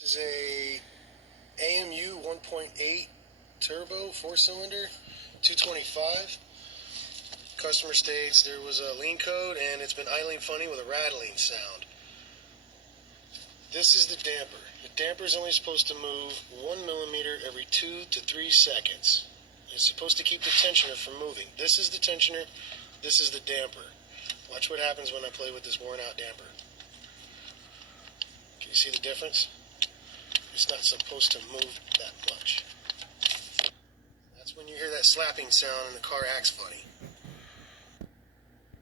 This is a AMU 1.8 turbo 4-cylinder 225. Customer states there was a lean code and it's been idling funny with a rattling sound. This is the damper. The damper is only supposed to move 1 millimeter every 2 to 3 seconds. It's supposed to keep the tensioner from moving. This is the tensioner, this is the damper. Watch what happens when I play with this worn out damper. Can you see the difference? It's not supposed to move that much. That's when you hear that slapping sound and the car acts funny.